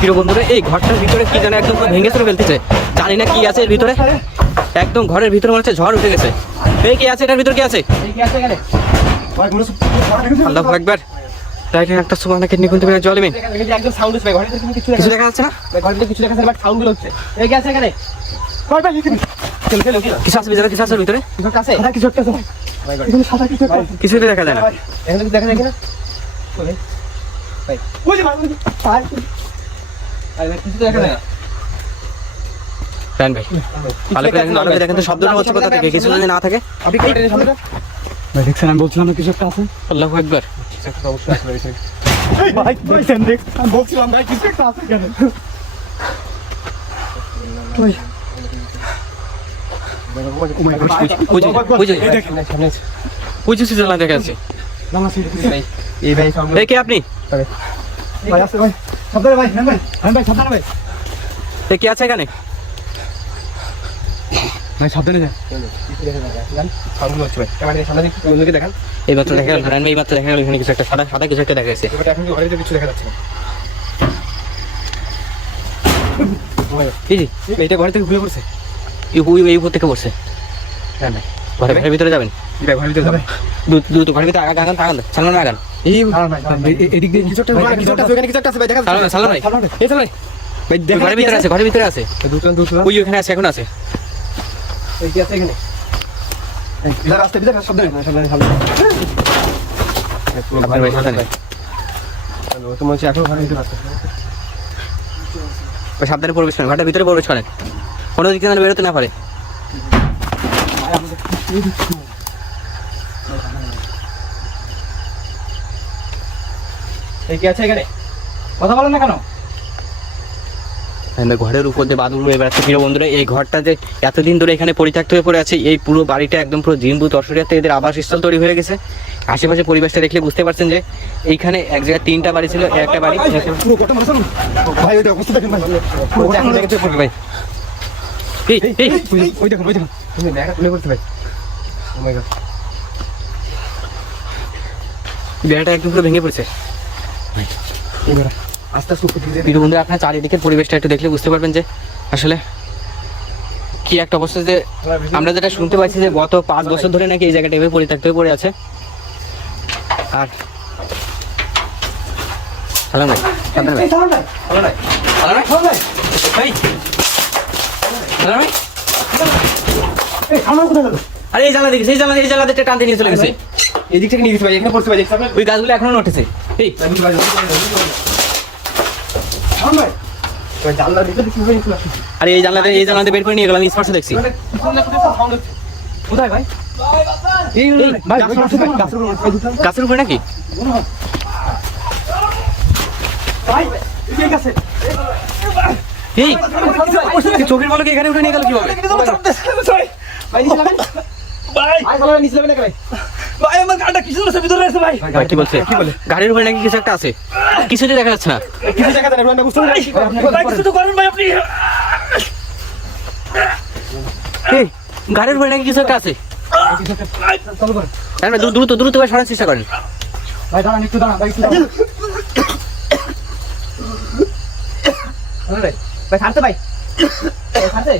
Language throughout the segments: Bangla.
প্রিয় বন্ধুরা, এই ঘরটার ভিতরে কি জানে একদম ভেঙে চলে ফেলতেছে, জানি না কি আছে এর ভিতরে। একদম ঘরের ভিতরে মনে হচ্ছে ঝড় উঠে গেছে। এই কি আছে এটার ভিতরে, কি আছে? আল্লাহু আকবার। রাইট, একটা সুবহানাকে নিকুঞ্জ করে জল নেই, একদম সাউন্ড হচ্ছে ভাই। ঘরের ভিতরে কিছু দেখা যাচ্ছে না ভাই, ঘরের ভিতরে কিছু দেখা যাচ্ছে বাট সাউন্ড গুলো হচ্ছে। এই কি আছে এখানে? ভাই ভাই চল চল চল। কিছু আছে ভিতরে, কিছু আছে ভিতরে, কিছু আছে সাদা কিছু একটা আছে ভাই। এখানে সাদা কিছু একটা আছে, কিছুই দেখা যায় না। এখানে কিছু দেখা যায় কিনা ভাই? ভাই ওই যে ভাই ভাই কিছু দেখা যায় না। ফ্যান ভাই ভালো করে দেখেন, ভালো করে দেখেন তো শব্দটা হচ্ছে কোথা থেকে, কিছু যদি না থাকে। আপনি কি এটা শব্দটা ভাই দেখছেন, আমি বলছিলাম না কিছু একটা আছে। আল্লাহু আকবার। কিছু একটা অবশ্যই আছে ভাই। ভাই দেখছেন, আমি বলছিলাম ভাই কিছু একটা আছে এখানে। ওই দেখা যাচ্ছে। ভাই এই ভাই সাউন্ড এই কে আপনি? ভাই আছে ভাই, সাবধানে ভাই, হ্যাঁ ভাই, হ্যাঁ ভাই সাবধানে ভাই, এই কে আছে এখানে? ভাই সাবধানে যান। সাউন্ড হচ্ছে ভাই। ক্যামেরার সামনে দেখি বন্ধুকে দেখান। এই মাত্র দেখা গেল, এই মাত্র দেখা গেল এখানে কিছু একটা সাদা সাদা কিছু একটা দেখা যাচ্ছে। এবার এখন ঘরের ভিতরে কিছু দেখা যাচ্ছে না। এই যে এটা ঘরে থেকে ঘুরে পড়ছে। এই উপর থেকে পড়ছে। হ্যাঁ ভাই, ঘরের ভিতরে যাবেন, ভাই ঘরের ভিতরে যাবে। দ্রুত ঘরের ভিতরে আগান, সালমান আগান। এই এদিক দিয়ে কিছু একটা কিছু একটা আছে, ওখানে কিছু একটা আছে ভাই, দেখা যাচ্ছে। সালমান ভাই, এই চল ভাই। ভাই দেখা ঘরের ভিতরে আছে, ঘরের ভিতরে আছে। দুটো ওই ওখানে আছে, এখন আছে। এই কি আছে এখানে? এই বিদার রাস্তা বিদার সাবধানে সাবধানে। ভাই সাবধানে, হ্যালো, তোমার হচ্ছে এখন ঘরের ভিতরে আছে। সাবধানে প্রবেশ করেন, ঘরটার ভিতরে প্রবেশ করেন, কোনো দিক থেকে বেরোতে না পারে। এই কি আছে এখানে? কথা বলেন না কেন? ঘরের উপর দিয়ে বাদুড় উড়ে বেড়াচ্ছে। প্রিয় বন্ধুরা, এই ঘরটা যে এতদিন ধরে এখানে পরিত্যক্ত হয়ে পড়ে আছে, এই পুরো বাড়িটা একদম পুরো জিনভূত অসুরিয়াতে এদের আবাসস্থল তৈরি হয়ে গেছে। আশেপাশে পরিবেশটা দেখলে বুঝতে পারছেন যে এইখানে এক জায়গায় 3টা বাড়ি ছিল, একটা বাড়ি পুরো গোটা মাছ ভাই, ওইটা অবস্থা দেখেন ভাই, পুরো চাকরি দেখতে পড়বে ভাই। এই এই ওই দেখুন, ওই দেখুন। তুমি দেখা তুলে পড়তে ভাই। ও মাই গড, বেড়াটা একদম পুরো ভেঙে পড়েছে। এবার আস্তে আস্তে উপর দিকে প্রিয় বন্ধুরা, আপনার চারিদিকের পরিবেশটা একটু দেখলে বুঝতে পারবেন যে আসলে কি একটা অবস্থা। যে আমরা যেটা শুনতে পাচ্ছি যে গত 5 বছর ধরে নাকি এই জায়গাটা এভাবে পরিত্যক্ত হয়ে পড়ে আছে। আর সালাম ভাই, সাবধানে ভাই, সালাম ভাই, সালাম ভাই, সালাম ভাই, সালাম ভাই। ভাই, সালাম ভাই। এই সামনে কোথায় গেল? আরে এই জানলা দেখি, সেই জানলা, এই জানলা থেকে টানতে নিয়ে চলে গেছে। এই দিক থেকে নিয়ে গেছে ভাই, এখানে পড়ছে ভাই, দেখছ আপনি? ওই গাছগুলো এখনো নড়তেছে। এই সালাম ভাই। ভাই জানলা দিকে কিছু হয়ে গেছিল। আরে এই জানলাতে বের করে নিয়ে গেলাম, স্পষ্ট দেখছি। মানে কিছু না কিছু সাউন্ড হচ্ছে। কোথায় ভাই? এই ভাই গাছের উপরে, গাছের উপরে, গাছের উপরে। গাছের উপরে নাকি? ভাই এই গাছে। এই চোখের বলকে এখানে উঠে নিয়ে গেল কিভাবে? ভাই নিচে নামেন। ভাই সালাম নিচে নামেন ভাই। ভাই আমার গাড়িটা কিছু না ভিতরে আছে ভাই। ভাই কি বলছে? গাড়ির উপরে নাকি কিছু একটা আছে, কিছুই দেখা যাচ্ছে না। কিছু দেখা যায় না, আমি বুঝতে পারছি। ভাই কিছু তো করেন ভাই আপনি। এই গাড়ির উপরে নাকি কিছু একটা আছে। চলো করেন। তাহলে দ্রুত ভাই সরার চেষ্টা করেন। ভাই দাঁড়ান, একটু দাঁড়ান ভাই, একটু দাঁড়ান। ভাই ভাই ছাড়তে ভাই। ছাড়তে।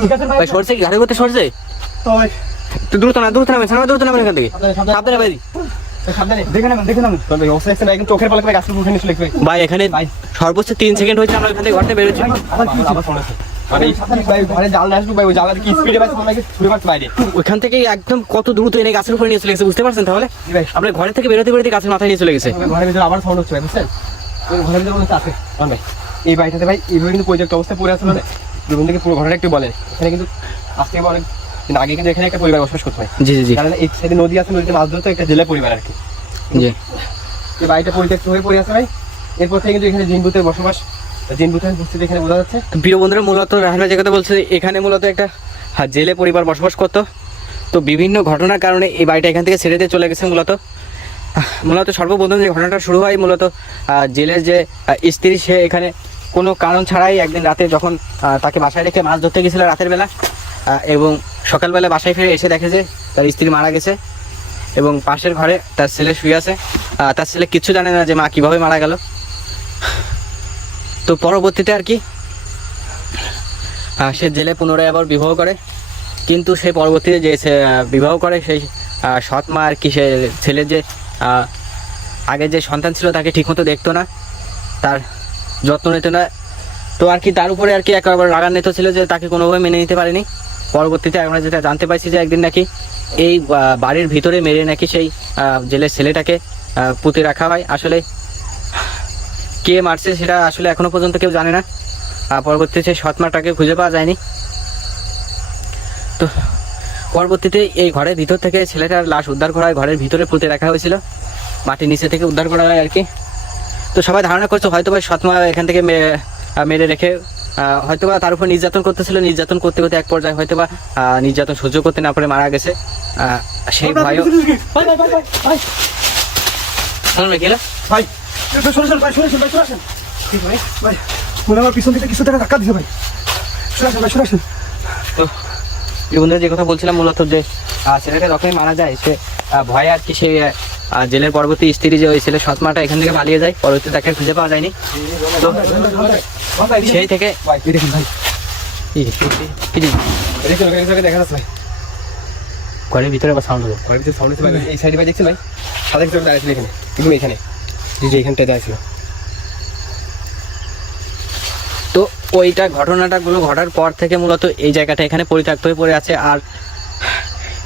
ঠিক আছে ভাই। ভাই সরছে কি? গাড়ির মধ্যে সরছে? ভাই তো দ্রুত নামেন, সামনে দ্রুত নামেন এখান থেকে। সাবধানে ভাই। সাবধানে। দেখে নেবেন। ভাই অবস্থা দেখছেন একদম চোখের পলকে ভাই গাছের উপরে নিচে লিখবে। ভাই এখানে সর্বোচ্চ 3 সেকেন্ড হয়েছে আমরা এখান থেকে ঘরটা বেরোচ্ছি। আবার ফোন আছে। ভাই ভাই ঘরে জাল না আসলো ভাই, ওই জালের কি স্পিডে ভাই ফোন লাগে ছুড়ে মারছে বাইরে। ওইখান থেকে একদম কত দ্রুত এনে গাছের উপরে নিয়ে চলে গেছে, বুঝতে পারছেন? তাহলে জি ভাই আমরা ঘরের থেকে বেরোতে গাছের মাথায় নিয়ে চলে গেছে। ঘরের ভিতরে আবার সাউন্ড হচ্ছে ভাই, বুঝছেন? ওই ঘরের ভিতরে মনে হচ্ছে আছে। ভাই এই বাড়িটাতে ভাই এইভাবে কিন্তু পরিত্যক্ত অবস্থায় পড়ে আছে মানে রুম থেকে পুরো ঘরটা একটু বলেন। এখানে কিন্তু আজ থেকে অনেক দিন আগে কিন্তু এখানে একটা পরিবার বসবাস করতে হয়। জি কারণ এই সাইডে নদী আছে, নদীতে মাছ ধরতে একটা জেলা পরিবার আর কি। জি। এই বাড়িটা পরিত্যক্ত হয়ে পড়ে আছে ভাই। এরপর থেকে কিন্তু এখানে জিনভূতের বসবাস, জিনভূতের উপস্থিতি এখানে বোঝা যাচ্ছে। প্রিয় বন্ধুরা, মূলত রাহানা যে কথা বলছে, এখানে মূলত একটা জেলে পরিবার বসবাস করতো। তো বিভিন্ন ঘটনার কারণে এই বাড়িটা এখান থেকে ছেড়ে দিয়ে চলে গেছে। মূলত সর্বপ্রথম যে ঘটনাটা শুরু হয়, মূলত জেলের যে স্ত্রী, সে এখানে কোনো কারণ ছাড়াই একদিন রাতে যখন তাকে বাসায় রেখে মাছ ধরতে গেছিল রাতের বেলা, এবং সকালবেলা বাসায় ফিরে এসে দেখে যে তার স্ত্রী মারা গেছে। এবং পাশের ঘরে তার ছেলে শুয়ে আছে। তার ছেলে কিচ্ছু জানে না যে মা কীভাবে মারা গেল। তো পরবর্তীতে আর কি সে জেলে পুনরায় আবার বিবাহ করে, কিন্তু সেই পরবর্তীতে যে বিবাহ করে সেই সৎ মা আর কি সে ছেলের যে আগে যে সন্তান ছিল তাকে ঠিকমতো দেখতো না, তার যত্ন নিত না। তো আর কি তার উপরে আর কি একেবারে রাগান্বিত ছিল যে তাকে কোনোভাবে মেনে নিতে পারেনি। পরবর্তীতে আমরা যেটা জানতে পারছি যে একদিন নাকি এই বাড়ির ভিতরে মেরে নাকি সেই জেলের ছেলেটাকে পুঁতে রাখা হয়। আসলে কে মারছে সেটা আসলে এখনো পর্যন্ত কেউ জানে না। পরবর্তীতে সেই সৎমাটাকে খুঁজে পাওয়া যায়নি। তো পরবর্তীতে এই ঘরের ভিতর থেকে ছেলেটার লাশ উদ্ধার করা হয়, ঘরের ভিতরে পুঁতে রাখা হয়েছিল, মাটির নিচে থেকে উদ্ধার করা হয় আর কি। তো সবাই ধারণা করছে হয়তো বা সৎমা এখান থেকে মেরে রেখে হয়তো বা তার উপর নির্যাতন করতেছিল, নির্যাতন করতে করতে এক পর্যায়ে হয়তো বা নির্যাতন সহ্য করতে না পারে মারা গেছে। সেই ভয়ও ভাই সরেছেন ভাই, সরেছেন ভাই, সরেছেন ভাই, মনে আমার পিছন থেকে কিছু টাকা ধাক্কা দিছে ভাই, সরেছেন ভাই, সরেছেন। তো এই বন্ধুরা যে কথা বলছিলাম মূলত যে ছেলেটা যখনই মারা যায় সে ভয়ে আর কি সেই জেলের পরবর্তী স্ত্রী যে ওই ছেলে সৎমাটা এখান থেকে পালিয়ে যায়, পরবর্তী তাকে খুঁজে পাওয়া যায়নি। তো সেই থেকে ভাই এই দেখেন ভাই, দেখা যাচ্ছে ভাই ঘরের ভিতরে আবার সাউন্ড হলো, ঘরের ভিতরে সাউন্ড হচ্ছে ভাই। এই সাইডে ভাই দেখছেন ভাই, সাদা কিছু দাঁড়িয়েছিল এখানে, কিন্তু এখানে যে এখানটায় দাঁড়িয়েছিল। তো ওইটা ঘটনাটাগুলো ঘটার পর থেকে মূলত এই জায়গাটা এখানে পরিত্যক্ত হয়ে পড়ে আছে। আর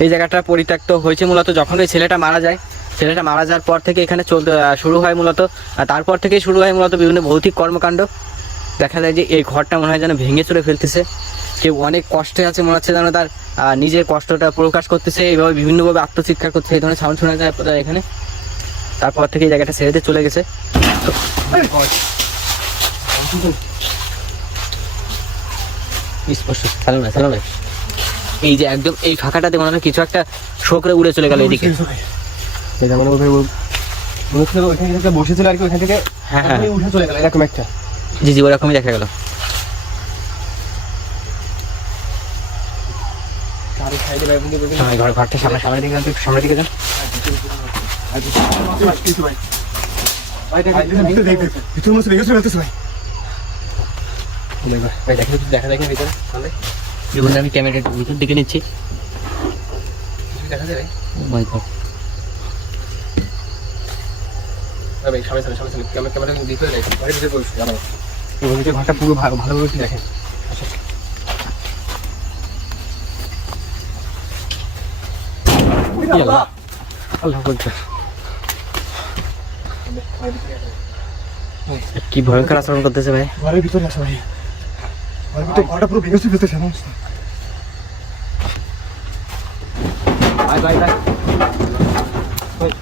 এই জায়গাটা পরিত্যক্ত হয়েছে মূলত যখন ওই ছেলেটা মারা যায়। ছেলেটা মারা যাওয়ার পর থেকে এখানে চলতে শুরু হয় মূলত, তারপর থেকে শুরু হয় মূলত বিভিন্ন ভৌতিক কর্মকাণ্ড। দেখা যায় যে এই ঘরটা মনে হয় যেন ভেঙে চলে ফেলতেছে, কেউ অনেক কষ্টে আছে মনে হচ্ছে যেন তার নিজের কষ্টটা প্রকাশ করতেছে, এইভাবে বিভিন্নভাবে আত্মচিৎকার করতেছে, এই ধরনের সাউন্ড শোনা যায় এখানে। তারপর থেকে এই জায়গাটা ছেড়ে দিয়ে চলে গেছে। স্পষ্ট চালো ভাই, এই যে একদম এই ফাঁকাটাতে মনে হয় কিছু একটা শো করে উড়ে চলে গেল এদিকে। এটা মনে হয় মনে হচ্ছিল ওইখানে একটা বসেছিল আর কি, ওইখান থেকে হ্যাঁ উঠে চলে গেল এরকম একটা। জি জি ওরকমই দেখা গেল। ঘরটা সামনের দিকে যান, একটু সামনের দিকে যান। ভিতরে মনে হচ্ছে ভেঙে চলে ফেলতেছে ভাই। ভাই দেখা দেখেন ভিতরে তাহলে জীবনে আমি ক্যামেরাটা ভিতর দিকে নিচ্ছি। দেখা যায় ভাই ঘর ভাই সামনে ক্যামেরা ভিতরে দেখি, ঘরের ভিতরে বসে আবার এই ভিতরে ঘরটা পুরো ভালোভাবে একটু দেখেন। আল্লাহ আল্লাহ বলছে কি ভয়ঙ্কর আচরণ করতেছে ভাই। ঘরের ভিতরে আছে ভাই, ঘরের ভিতরে ঘরটা পুরো ভেঙে চলে ফেলতেছে এমন অবস্থা।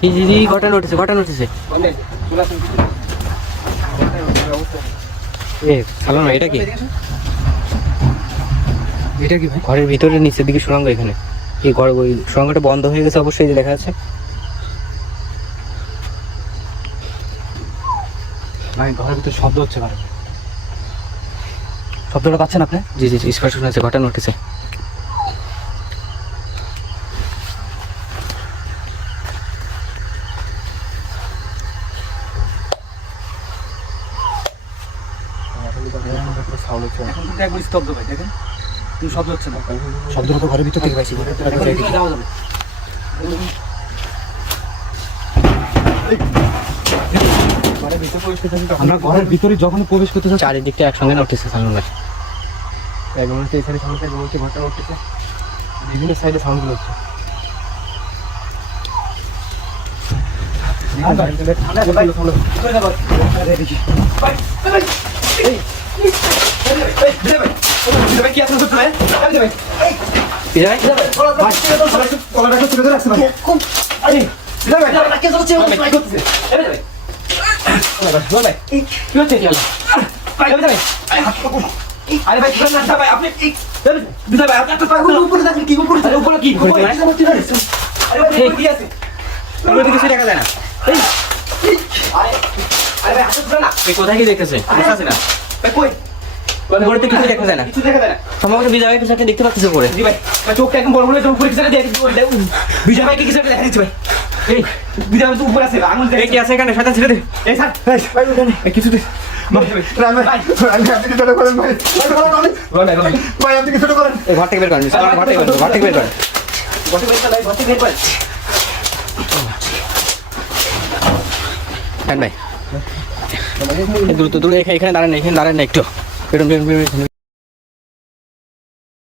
এই ঘটনা উঠেছে ভালো না। এটা কি ভাই? ঘরের ভিতরে নিচের দিকে সুড়ঙ্গ, এখানে এই ঘর ওই সুড়ঙ্গটা বন্ধ হয়ে গেছে অবশ্যই, যে দেখা যাচ্ছে ভাই ঘরের ভিতরে শব্দ হচ্ছে ভাই, শব্দটা পাচ্ছেন আপনি? জি জি স্পষ্ট শোনাচ্ছে, ঘটনা উঠেছে। সাউন্ড হচ্ছে এখন কিন্তু একবার স্তব্ধ ভাই, দেখেন কোনো শব্দ হচ্ছে না। শব্দটা তো ঘরের ভিতর থেকে পাইছি। আমরা ঘরের ভিতরে যখন প্রবেশ করতে যাচ্ছি চারিদিকটা একসঙ্গে উঠেছে সাউন্ড। এক মুহূর্তে এখানে সাউন্ড, এক মুহূর্তে ঘরটা উঠতেছে, বিভিন্ন সাইডে সাউন্ডগুলো হচ্ছে। কি আসলে ভাই? কলাটা তুলে ধরে রাখছে ভাই। আরে ভাই ভাই আপনি উপরে দেখেন কি উপরে কি কি আছে? কিছু দেখা যায় না। আরে ভাই হাতে ধরে না, কোথায় কি দেখতেছে বুঝতে পারছি না। ভাই কই উপরে কিছু দেখা যায় না, কিছু দেখা যায় না। সম্ভবত বিজয় ভাই কিছু একটা দেখতে পাচ্ছি উপরে। জি ভাই চোখটা একদম বড় বড় চোখ পরে কিছু দেখা যায়, বিজয় ভাইকে কিছু একটা দেখা দিচ্ছে ভাই। এই দিদি আমি তো উপরে আছে আঙুল এই কি আছে এখানে শয়তান ছেড়ে দে এই স্যার এই, ভাই, উঠেন। এই, কিছু দিন। ভাই, আপনি কিছুটা করেন, ভাই। ভাই, আপনি কিছুটা করেন। এই ঘর থেকে বের করেন ঘর থেকে বের করেন ঘর থেকে বের করেন হ্যাঁ ভাই দ্রুত দ্রুত এখানে দাঁড়ান একটু বেরোন